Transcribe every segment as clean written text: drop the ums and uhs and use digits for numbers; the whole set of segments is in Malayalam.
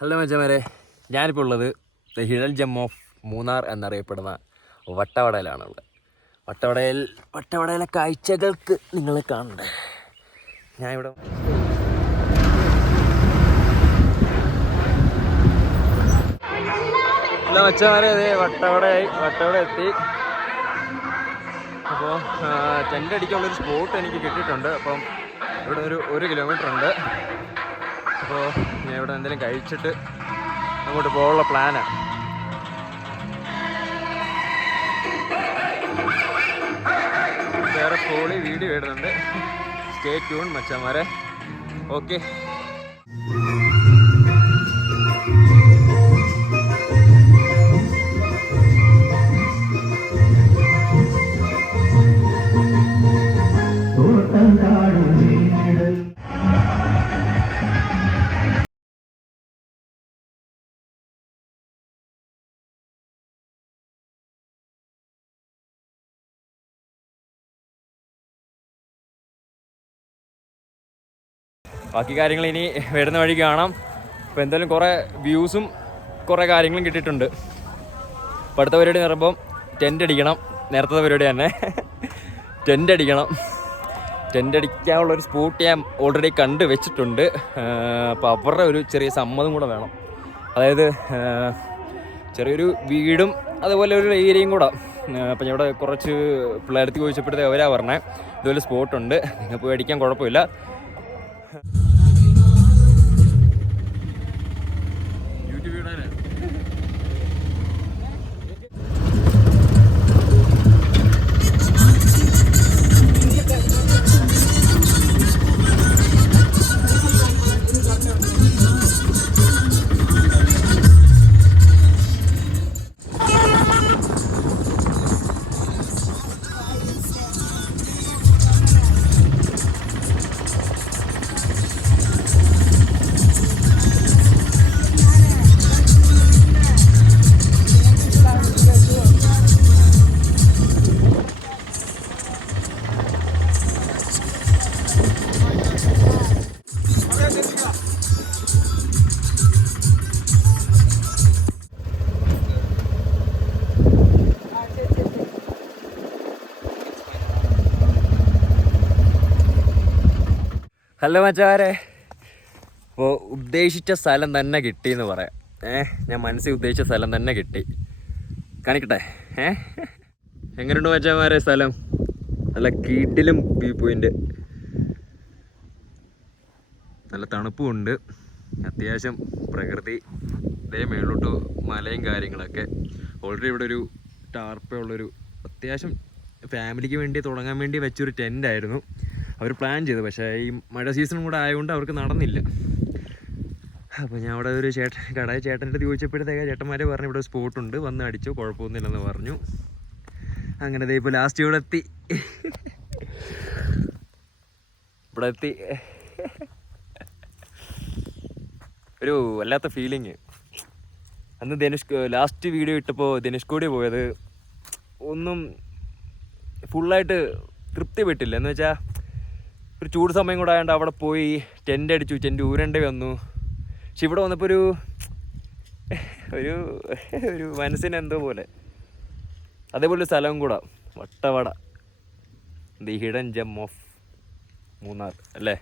ഹലോ മച്ചന്മാരെ, ഞാനിപ്പോൾ ഉള്ളത് the hidden gem of Munnar എന്നറിയപ്പെടുന്ന വട്ടവടയിലാണുള്ളത്. വട്ടവടയിലെ കാഴ്ചകൾക്ക് നിങ്ങൾ കാണണ്ടേ. ഞാനിവിടെ ഹലോ മച്ചന്മാരെ, അതേ വട്ടവട എത്തി. അപ്പോൾ ടെൻ്റ് അടിക്കാനുള്ളൊരു സ്പോട്ട് എനിക്ക് കിട്ടിയിട്ടുണ്ട്. അപ്പം ഇവിടെ ഒരു കിലോമീറ്റർ ഉണ്ട്. അപ്പോൾ ഞാൻ ഇവിടെ എന്തെങ്കിലും കഴിച്ചിട്ട് അങ്ങോട്ട് പോകാനുള്ള പ്ലാനാണ്. വേറെ പോളി വീഡിയോ ഇടുന്നുണ്ട്. സ്റ്റേ ട്യൂൺ മച്ചന്മാരെ. ഓക്കെ. ബാക്കി കാര്യങ്ങൾ ഇനി വരുന്ന വഴി കാണാം. അപ്പോൾ എന്തായാലും കുറേ വ്യൂസും കുറേ കാര്യങ്ങളും കിട്ടിയിട്ടുണ്ട്. അപ്പോൾ അടുത്ത പരിപാടി എന്ന് പറയുമ്പം ടെൻ്റ് അടിക്കണം. നേരത്തെ പരിപാടി തന്നെ ടെൻ്റ് അടിക്കാനുള്ളൊരു സ്പോട്ട് ഞാൻ ഓൾറെഡി കണ്ട് വെച്ചിട്ടുണ്ട്. അപ്പോൾ അവരുടെ ഒരു ചെറിയ സമ്മതം കൂടെ വേണം. അതായത് ചെറിയൊരു വീടും അതുപോലെ ഒരു ഏരിയയും കൂടെ. അപ്പം ഞാൻ ഇവിടെ കുറച്ച് പിള്ളേർക്ക് ചോദിച്ചപ്പോഴത്തേക്ക് അവരാ പറഞ്ഞത് ഇതുപോലെ സ്പോട്ടുണ്ട്, നിങ്ങൾ പോയി അടിക്കാൻ കുഴപ്പമില്ല. ഹലോ മച്ചാരെ, അപ്പോൾ ഉദ്ദേശിച്ച സ്ഥലം തന്നെ കിട്ടിയെന്ന് പറയാം. ഞാൻ മനസ്സിൽ ഉദ്ദേശിച്ച സ്ഥലം തന്നെ കിട്ടി. കാണിക്കട്ടെ. എങ്ങനെയുണ്ട് മച്ചാമാരെ സ്ഥലം? നല്ല കീട്ടിലും വ്യൂ പോയിൻ്റ്, നല്ല തണുപ്പുമുണ്ട്, അത്യാവശ്യം പ്രകൃതി. ഇതേ മേളോട്ട് മലയും കാര്യങ്ങളൊക്കെ. ഓൾറെഡി ഇവിടെ ഒരു ടാർപ്പുള്ളൊരു അത്യാവശ്യം ഫാമിലിക്ക് വേണ്ടി തുടങ്ങാൻ വേണ്ടി വെച്ചൊരു ടെൻ്റായിരുന്നു അവർ പ്ലാൻ ചെയ്തു. പക്ഷേ ഈ മഴ സീസണും കൂടെ ആയതുകൊണ്ട് അവർക്ക് നടന്നില്ല. അപ്പോൾ ഞാൻ അവിടെ ഒരു ചേട്ടൻ്റെ അടുത്ത് ചോദിച്ചപ്പോഴത്തേക്ക് ചേട്ടന്മാർ പറഞ്ഞു ഇവിടെ സ്പോട്ടുണ്ട്, വന്ന് അടിച്ചു, കുഴപ്പമൊന്നുമില്ലെന്ന് പറഞ്ഞു. അങ്ങനെ ഇപ്പോൾ ലാസ്റ്റ് ഇവിടെ എത്തി. ഒരു വല്ലാത്ത ഫീലിങ്. അന്ന് ലാസ്റ്റ് വീഡിയോ ഇട്ടപ്പോൾ ധനുഷ്കോടി പോയത് ഒന്നും ഫുള്ളായിട്ട് തൃപ്തിപ്പെട്ടില്ല. എന്ന് വെച്ചാൽ ഒരു ചൂട് സമയം കൂടെ ആയതുകൊണ്ട് അവിടെ പോയി ടെൻ്റ് അടിച്ചു, ടെൻ്റ് ഊരേണ്ടി വന്നു. പക്ഷെ ഇവിടെ വന്നപ്പോൾ ഒരു മനസ്സിന് എന്തോ പോലെ. അതേപോലെ സ്ഥലവും കൂടെ Vattavada, the hidden gem of Munnar അല്ലേ.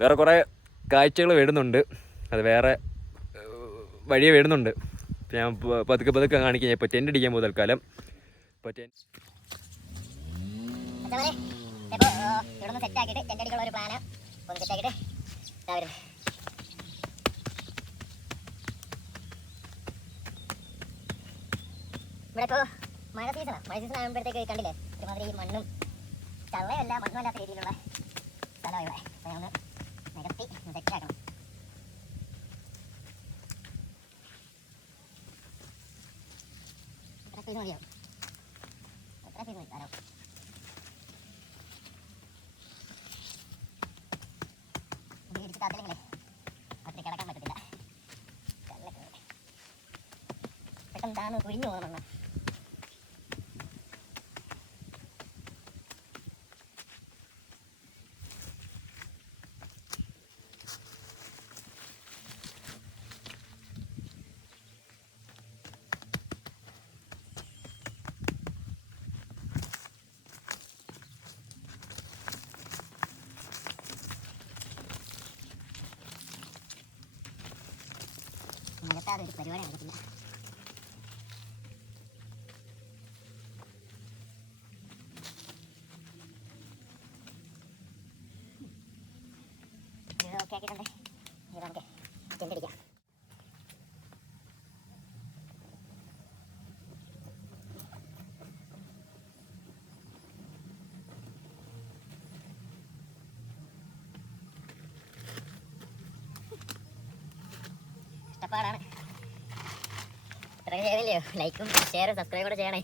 വേറെ കുറേ കാഴ്ചകൾ വരുന്നുണ്ട്, അത് വേറെ വഴിയെ വരുന്നുണ്ട്. ഞാൻ പതുക്കെ കാണിക്കാം. ഇപ്പോൾ ടെൻ്റ് അടിക്കാൻ പോകും തൽക്കാലം. ഇപ്പോൾ ഇവിടെ ഒന്ന് സെറ്റ് ആക്കിയിട്ട് ടെൻ്റ് അടിക്കാനുള്ള ഒരു പ്ലാന് ഒന്ന് സെറ്റ് ആക്കിയിട്ട് ഇവിടെ ഇപ്പോൾ മഴ സീസൺ ആകുമ്പോഴത്തേക്ക് കണ്ടില്ലേ ഒരുമാതിരി മണ്ണും മണ്ണുമല്ലാത്ത രീതിയിലുള്ള സ്ഥലമാണ് ഇവിടെ. അപ്പോൾ ഞാൻ ഒന്ന് നികത്തി സെറ്റ് ആക്കണം. എത്ര സ്പീഡ് മതിയോ? എത്ര സ്പീഡ് മതി ധാരാളം. താത്തില്ലെങ്കിലേ അത്ര കിടക്കാൻ പറ്റത്തില്ല. പെട്ടെന്ന് താന്ന് കുഴിഞ്ഞു പോകണം. കിട്ടാതെ ഒരു പരിപാടി നടക്കത്തില്ല. ഓക്കെ ആക്കിയിട്ടുണ്ടേ. ഇത് നമുക്ക് ചെണ്ടടിക്കാം. കഷ്ടപ്പാടാണ്. ഇത്രയും ചെയ്തില്ലയോ? ലൈക്കും ഷെയറും സബ്സ്ക്രൈബും കൂടെ ചെയ്യണേ.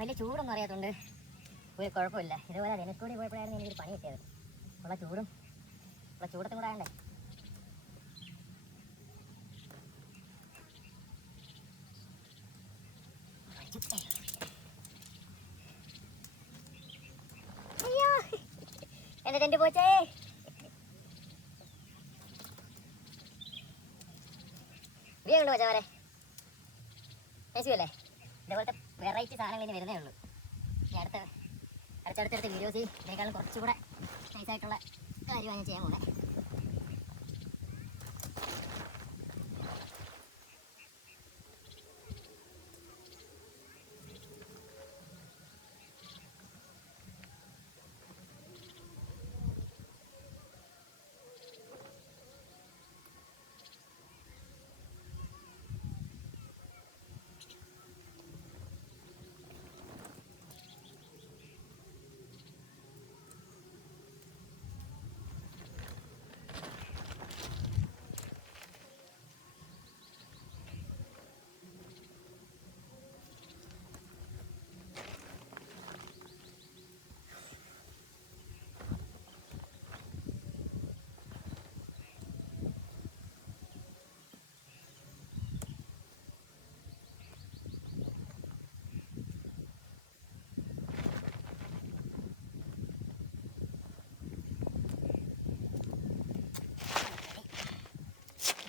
വലിയ ചൂടൊന്നും അറിയാത്തതുകൊണ്ട് ഒരു കുഴപ്പമില്ല. ഇതുപോലെ ധനുഷ്കോടി പോയപ്പോഴായിരുന്നു എനിക്കൊരു പണി കിട്ടിയത്. ഉള്ള ചൂടത്തും കൂടെ ആയണ്ടേ. അയ്യോ എന്റെ ടെന്റ് പോച്ചേ. വീണ്ടും പോച്ചാ വരെ അല്ലേ? ഇതേപോലത്തെ വെറൈറ്റി സാധനങ്ങൾ ഇനി വരുന്നേ ഉള്ളൂ. ഈ അടുത്തടുത്ത വീഡിയോസ് ഇതിനേക്കാളും കുറച്ചുകൂടെ നൈസായിട്ടുള്ള കാര്യമാണ് ഞാൻ ചെയ്യാൻ പോകുന്നത്.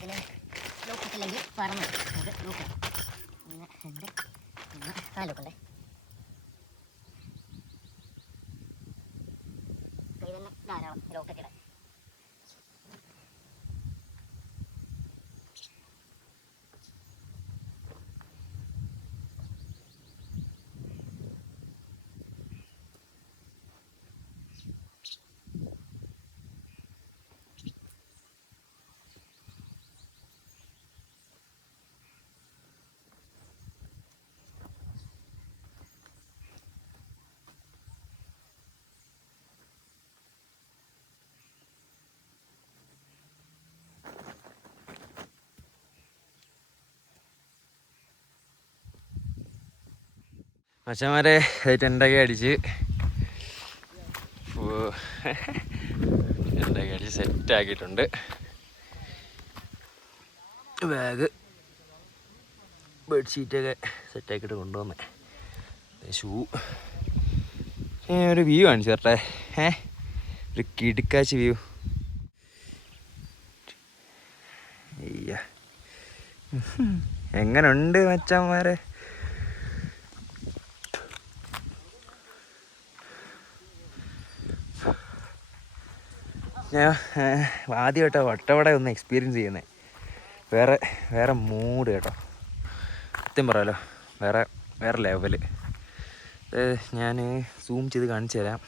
ഇതിന് ലൂക്കിട്ടില്ലെങ്കിൽ പറന്ന് നമുക്ക് ലൂക്ക് 1 2 3 4 ലൂക്കുണ്ടേ. ഇത് തന്നെ ധാരാളം ലൂക്കൊക്കെ ഇടാം. മച്ചന്മാരെ ടെൻ്റൊക്കെ അടിച്ച് ടെൻ്റൊക്കെ അടിച്ച് സെറ്റാക്കിയിട്ടുണ്ട്. ബാഗ് ബെഡ്ഷീറ്റൊക്കെ സെറ്റാക്കിയിട്ട് കൊണ്ടുവന്നേ. ഷൂ ഒരു വ്യൂ കാണിച്ചു തരട്ടെ. ഒരു കിടുക്കാച്ച് വ്യൂ. അയ്യ എങ്ങനുണ്ട് മച്ചന്മാരെ? ഞാൻ ആദ്യമായിട്ടാണ് വട്ടവട ഒന്ന് എക്സ്പീരിയൻസ് ചെയ്യുന്നത്. വേറെ വേറെ മൂഡ് കേട്ടോ, സത്യം പറയാലോ, വേറെ വേറെ ലെവല്. ഞാൻ സൂം ചെയ്ത് കാണിച്ചു തരാം.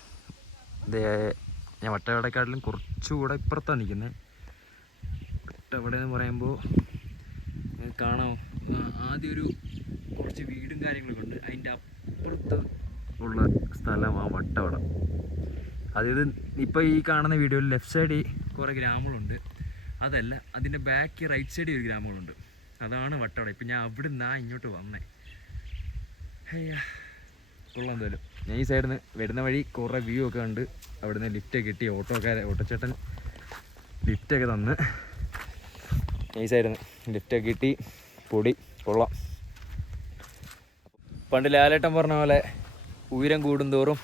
ഇത് ഞാൻ വട്ടവടക്കാട്ടിലും കുറച്ചുകൂടെ ഇപ്പുറത്താണ് നിൽക്കുന്നത്. വട്ടവട എന്ന് പറയുമ്പോൾ കാണാം, ആദ്യം ഒരു കുറച്ച് വീടും കാര്യങ്ങളൊക്കെ ഉണ്ട്. അതിൻ്റെ അപ്പുറത്ത് ഉള്ള സ്ഥലമാണ് വട്ടവട. അതായത് ഇപ്പോൾ ഈ കാണുന്ന വീഡിയോയിൽ ലെഫ്റ്റ് സൈഡിൽ കുറേ ഗ്രാമങ്ങളുണ്ട്, അതല്ല അതിൻ്റെ ബാക്ക് റൈറ്റ് സൈഡിൽ ഒരു ഗ്രാമങ്ങളുണ്ട്, അതാണ് വട്ടവട. ഇപ്പം ഞാൻ അവിടെ നിന്നാണ് ഇങ്ങോട്ട് വന്നേ. കൊള്ളാം എന്തായാലും. ഞാൻ ഈ സൈഡിൽ നിന്ന് വരുന്ന വഴി കുറേ വ്യൂ ഒക്കെ ഉണ്ട്. അവിടെ നിന്ന് ലിഫ്റ്റൊക്കെ കിട്ടി, ഓട്ടോച്ചേട്ടൻ ലിഫ്റ്റൊക്കെ തന്ന് ഈ സൈഡിൽ നിന്ന് ലിഫ്റ്റൊക്കെ കിട്ടി. പൊടി കൊള്ളാം. പണ്ട് ലാലേട്ടൻ പറഞ്ഞ പോലെ ഉയരം കൂടുന്തോറും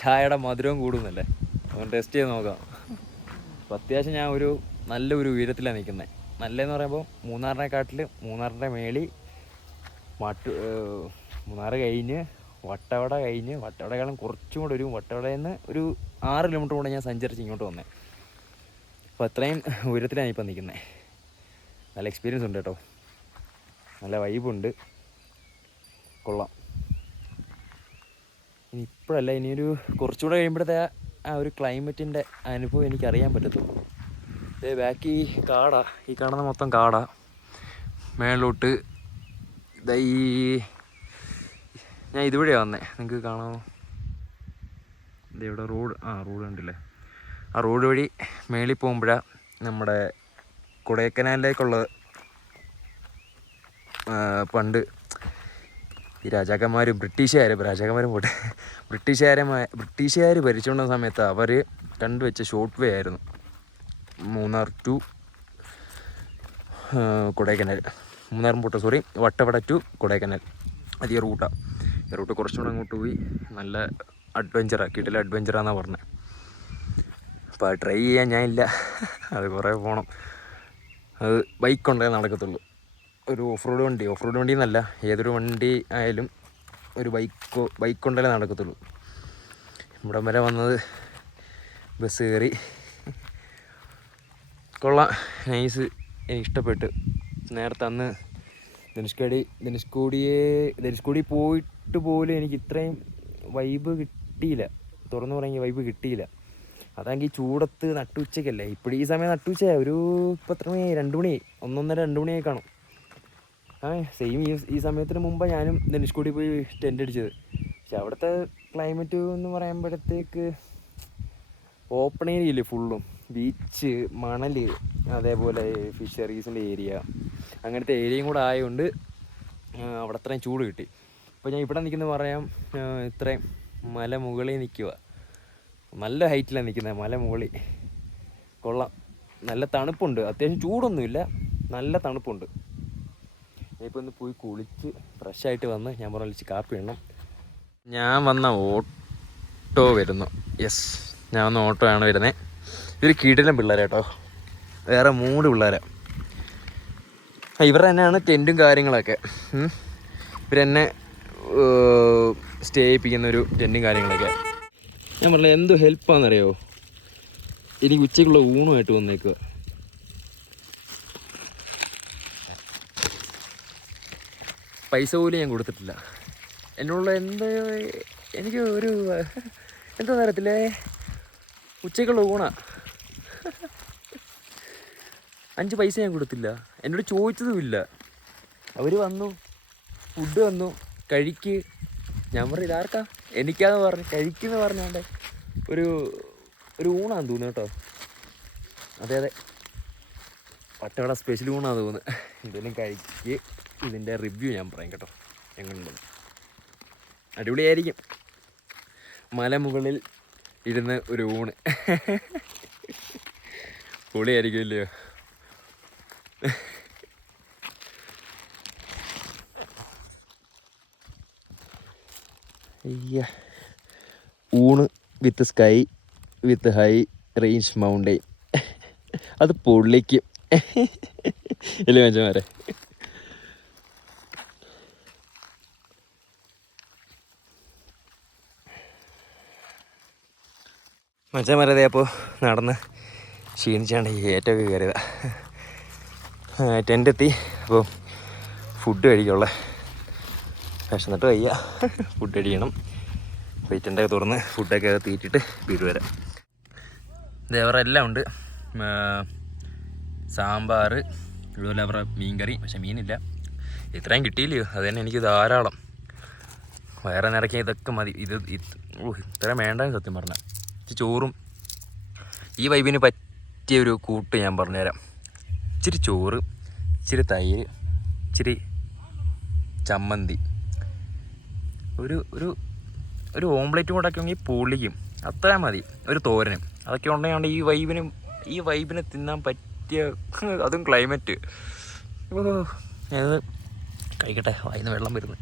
ചായയുടെ മധുരവും കൂടുന്നല്ലേ, നമുക്ക് ടെസ്റ്റ് ചെയ്ത് നോക്കാം. അപ്പോൾ അത്യാവശ്യം ഞാൻ നല്ലൊരു ഉയരത്തിലാണ് നിൽക്കുന്നത്. നല്ലതെന്ന് പറയുമ്പോൾ മൂന്നാറിൻ്റെ മേളി മൂന്നാറ് കഴിഞ്ഞ് വട്ടവടക്കാളും കുറച്ചും കൂടെ വട്ടവടയിൽ നിന്ന് ഒരു 6 കിലോമീറ്റർ കൂടെ ഞാൻ സഞ്ചരിച്ച് ഇങ്ങോട്ട് വന്നേ. അപ്പോൾ അത്രയും ഉയരത്തിലാണ് ഇപ്പം നിൽക്കുന്നത്. നല്ല എക്സ്പീരിയൻസ് ഉണ്ട് കേട്ടോ, നല്ല വൈബുണ്ട്, കൊള്ളാം. ഇനി ഇപ്പോഴല്ല, ഇനിയൊരു കുറച്ചുകൂടെ കഴിയുമ്പോഴത്തെ ആ ഒരു ക്ലൈമറ്റിൻ്റെ അനുഭവം എനിക്കറിയാൻ പറ്റത്തുള്ളൂ. ബാക്കി ഈ കാണുന്ന മൊത്തം കാടാ. മേലോട്ട് ഞാൻ ഇതുവഴിയാണ് വന്നേ, നിങ്ങൾക്ക് കാണാമോ? ഇവിടെ റോഡ് കണ്ടില്ലേ? ആ റോഡ് വഴി മേളിൽ പോകുമ്പോഴാണ് നമ്മുടെ കൊടൈക്കനാലിലേക്കുള്ളത്. പണ്ട് ഈ രാജാക്കന്മാരും പോട്ടെ, ബ്രിട്ടീഷുകാർ ഭരിച്ചുകൊണ്ട സമയത്ത് അവർ കണ്ടുവച്ച ഷോർട്ട് വേ ആയിരുന്നു മൂന്നാർ ടു കൊടൈക്കനാൽ. വട്ടവട ടു കൊടൈക്കനാൽ. അത് ഈ റൂട്ടാണ്. ഈ റൂട്ട് കുറച്ചുകൂടെ അങ്ങോട്ട് പോയി നല്ല അഡ്വഞ്ചറാണെന്നാണ് പറഞ്ഞത്. അപ്പോൾ അത് ട്രൈ ചെയ്യാൻ ഞാനില്ല, അത് കുറേ പോകണം. അത് ബൈക്ക് കൊണ്ടേ നടക്കത്തുള്ളൂ. ഒരു ഓഫ് റോഡ് വണ്ടി എന്നല്ല, ഏതൊരു വണ്ടി ആയാലും ഒരു ബൈക്ക് കൊണ്ടല്ലേ നടക്കത്തുള്ളൂ. ഇവിടെ വരെ വന്നത് ബസ് കയറി. കൊള്ളാം, നൈസ്, എനിക്ക് ഇഷ്ടപ്പെട്ട്. നേരത്തെ അന്ന് ധനുഷ്കോടി പോയിട്ട് പോലും എനിക്ക് ഇത്രയും വൈബ് കിട്ടിയില്ല, തുറന്നു പറഞ്ഞ വൈബ് കിട്ടിയില്ല. അതാണെങ്കിൽ ചൂടത്ത് നട്ടുച്ചയ്ക്കല്ലേ, ഇപ്പോഴും ഈ സമയം നട്ടുച്ചയായി, ഇപ്പോൾ എത്ര മണി, 2 മണി, 1:30-2 മണിയായി കാണും. സെയിം ഈ സമയത്തിന് മുമ്പ് ഞാനും ധനുഷ്കോടി പോയി ടെൻ്റ് അടിച്ചത്. പക്ഷെ അവിടുത്തെ ക്ലൈമറ്റ് എന്ന് പറയുമ്പോഴത്തേക്ക് ഓപ്പൺ ഏരിയ ഇല്ലേ ഫുള്ളും, ബീച്ച്, മണൽ, അതേപോലെ ഫിഷറീസിൻ്റെ ഏരിയ, അങ്ങനത്തെ ഏരിയയും കൂടെ ആയതുകൊണ്ട് അവിടെ അത്രയും ചൂട് കിട്ടി. ഇപ്പോൾ ഞാൻ ഇവിടെ നിൽക്കുന്നത് പറയാം, ഇത്രയും മല മുകളിൽ നിൽക്കുക, നല്ല ഹൈറ്റിലാണ് നിൽക്കുന്നത്, മല മുകളിൽ. കൊള്ളാം, നല്ല തണുപ്പുണ്ട്, അത്യാവശ്യം ചൂടൊന്നുമില്ല, നല്ല തണുപ്പുണ്ട്. ഇപ്പോൾ ഒന്ന് പോയി കുളിച്ച് ഫ്രഷായിട്ട് വന്ന് ഞാൻ പറഞ്ഞ കാപ്പി ഇടണം. ഞാൻ വന്ന ഓട്ടോ വരുന്നു. ഞാൻ വന്ന ഓട്ടോ ആണ് വരുന്നത്. ഇതൊരു കിടിലൻ പിള്ളേരെ കേട്ടോ, വേറെ 3 പിള്ളേരെ. ഇവർ തന്നെയാണ് ടെൻറ്റും കാര്യങ്ങളൊക്കെ. ഇവരെന്നെ സ്റ്റേ ചെയ്യിപ്പിക്കുന്ന ഒരു ടെൻറ്റും കാര്യങ്ങളൊക്കെ. ഞാൻ പറഞ്ഞ എന്ത് ഹെൽപ്പാണെന്നറിയോ, എനിക്ക് ഉച്ചയ്ക്കുള്ള ഊണുമായിട്ട് വന്നേക്കുക. പൈസ പോലും ഞാൻ കൊടുത്തിട്ടില്ല. എന്നോടുള്ള എനിക്ക് എന്താ തരത്തില്ലേ, ഉച്ചയ്ക്കുള്ള ഊണാ, 5 പൈസ ഞാൻ കൊടുത്തില്ല, എന്നോട് ചോദിച്ചതുമില്ല. അവർ വന്നു, ഫുഡ് വന്നു, കഴിക്ക്. ഞാൻ പറഞ്ഞു ഇതാർക്കാ, എനിക്കാന്ന് പറഞ്ഞു, കഴിക്കുമെന്ന് പറഞ്ഞാണ്ട് ഒരു ഊണാന്ന് തോന്നുന്നു കേട്ടോ. അതെ, വട്ടവട സ്പെഷ്യൽ ഊണാന്ന് തോന്നുന്നു. എന്തെങ്കിലും കഴിക്ക്, ഇതിൻ്റെ റിവ്യൂ ഞാൻ പറയാം കേട്ടോ, എങ്ങനെയുണ്ടെന്ന്. അടിപൊളിയായിരിക്കും. മലമുകളിൽ ഇരുന്ന് ഒരു ഊണ് പൊളിയായിരിക്കും ഇല്ലയോ? ഊണ് with sky with high range mountain, അത് പൊള്ളിക്കും ഇല്ലേ മച്ചന്മാരെ? മച്ചന്മാരതേ അപ്പോൾ നടന്ന് ക്ഷീണിച്ചാണ്ട് ഏറ്റവും കയറിയതാ. ടെൻ്റെത്തി. അപ്പോൾ ഫുഡ് കഴിക്കാനുള്ള വിശന്നിട്ട് വയ്യ, ഫുഡ് കഴിക്കണം. വെയിറ്റൻ്റെയൊക്കെ തുറന്ന് ഫുഡൊക്കെ തീറ്റിട്ട് വീട് വരാം. ഇതേവരെ എല്ലാം ഉണ്ട്. സാമ്പാർ, അതുപോലെ അവരുടെ മീൻകറി. പക്ഷെ മീനില്ല. ഇത്രയും കിട്ടിയില്ലയോ, അത് തന്നെ എനിക്ക് ധാരാളം. വയറെ നിറയ്ക്കാൻ ഇതൊക്കെ മതി. ഇത്രയും വേണ്ടെന്ന് സത്യം പറഞ്ഞാൽ. ഇച്ചിരി ചോറും ഈ വൈബിന് പറ്റിയൊരു കൂട്ട് ഞാൻ പറഞ്ഞുതരാം. ഇച്ചിരി ചോറ്, ഇച്ചിരി തൈര്, ഇച്ചിരി ചമ്മന്തി, ഒരു ഒരു ഒരു ഓംപ്ലേറ്റും കൂടെ ഒക്കെ ഉണ്ടെങ്കിൽ പൊളിക്കും. അത്ര മതി. ഒരു തോരനും അതൊക്കെ ഉണ്ടെങ്കിൽ ഈ വൈബിന് തിന്നാൻ പറ്റിയ, അതും ക്ലൈമറ്റ്. അത് കഴിക്കട്ടെ, വായിന്ന് വെള്ളം വരുന്നു.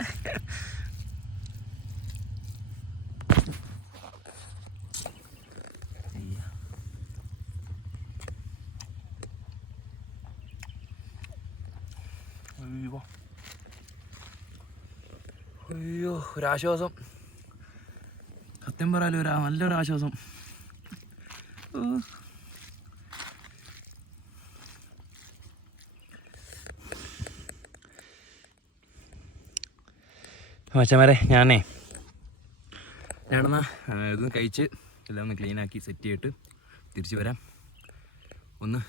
അയ്യോ ഒരാശ്വാസം, സത്യം പറയാലോ, നല്ലൊരാശ്വാസം. മച്ചന്മാരെ ഞാനൊന്ന് ഇതൊന്ന് കഴിച്ച് എല്ലാം ഒന്ന് ക്ലീനാക്കി സെറ്റ് ചെയ്തിട്ട് തിരിച്ച് വരാം. ഒന്ന്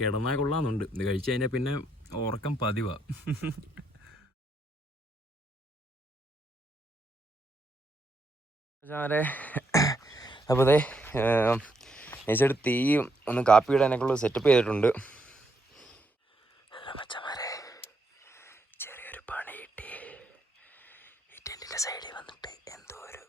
കിടന്നാൽ കൊള്ളാമെന്നുണ്ട്. ഇത് കഴിച്ച് കഴിഞ്ഞാൽ പിന്നെ ഉറക്കം പതിവാ. മച്ചന്മാരെ അപ്പോൾ അതെ നൈസായിട്ട് തീ ഒന്ന് കാപ്പി ഇടാനൊക്കെ ഉള്ള സെറ്റപ്പ് ചെയ്തിട്ടുണ്ട്. മച്ചന്മാരെ ചെറിയൊരു പണി കിട്ടി. ഈ ടെൻറ്റിൻ്റെ സൈഡിൽ വന്നിട്ട് എന്തോ ഒരു